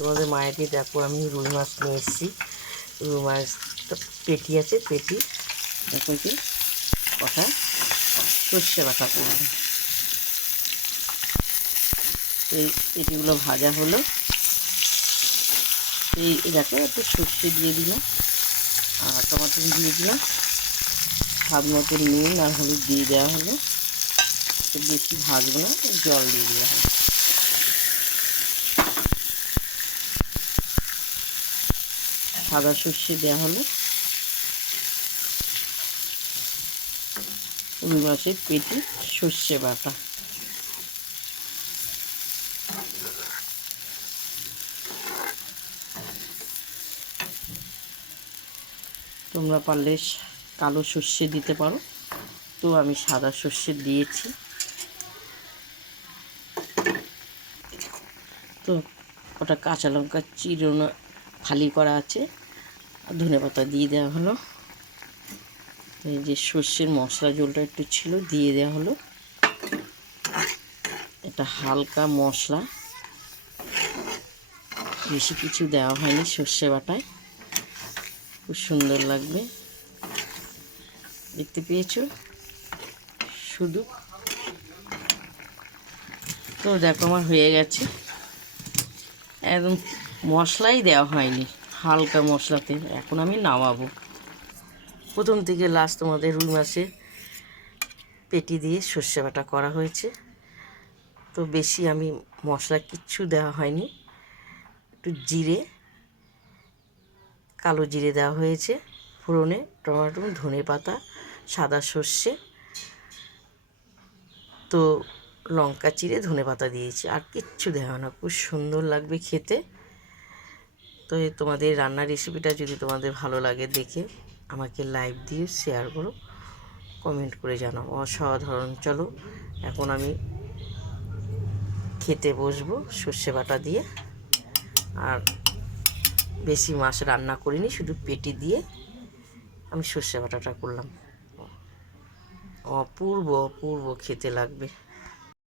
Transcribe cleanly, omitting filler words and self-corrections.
তোমাদের মায়েরকে দেখো আমি রুই মাছ নিয়ে এসেছি। রুই মাছ পেটি আছে, পেটি দেখো কি কটা সর্ষে বাটা করবো। এই পেটিগুলো ভাজা হলো। এই দেখো একটু সর্ষে দিয়ে দিলাম আর টমেটো দিয়ে দিলাম, স্বাদ মতো নুন আর হলুদ দিয়ে দেওয়া হলো। একটু বেশি ভাজবো না, জল দিয়ে দেওয়া হলো। সাদা সর্ষে দেওয়া হলো। রুই মাছের পেটি সর্ষে বাটা। তোমরা পারলে কালো সর্ষে দিতে পারো, তো আমি সাদা সর্ষে দিয়েছি। তো ওটা কাঁচা লঙ্কা চিরোনো ফালি করা আছে, আর ধনেপাতা দিয়ে দেওয়া হলো। এই যে সর্ষের মশলা ঝোলটা একটু ছিল দিয়ে দেওয়া হলো। এটা হালকা মশলা, বেশি কিছু দেওয়া হয়নি সর্ষে বাটায়। খুব সুন্দর লাগবে, দেখতে পেয়েছো শুধু। তো দেখো আমার হয়ে গেছে, একদম মশলাই দেওয়া হয়নি, হালকা মশলাতে। এখন আমি নামাবো। প্রথম থেকে লাস্ট তোমাদের রুই মাছে পেটি দিয়ে সর্ষে বাটা করা হয়েছে। তো বেশি আমি মশলা কিচ্ছু দেওয়া হয়নি। একটু জিরে, কালো জিরে দেওয়া হয়েছে ফোড়নে, টমেটো, ধনে পাতা, সাদা সর্ষে, তো লঙ্কা চিরে ধনে পাতা দিয়েছি, আর কিচ্ছু দেওয়া না। খুব সুন্দর লাগবে খেতে। তো তোমাদের রান্নার রেসিপিটা যদি তোমাদের ভালো লাগে দেখে আমাকে লাইক দিয়ে শেয়ার করো, কমেন্ট করে জানাও। অসাধারণ। চলো এখন আমি খেতে বসবো সর্ষে বাটা দিয়ে। আর বেশি মাছ রান্না করিনি, শুধু পেটি দিয়ে আমি সর্ষে বাটাটা করলাম। অপূর্ব অপূর্ব খেতে লাগবে।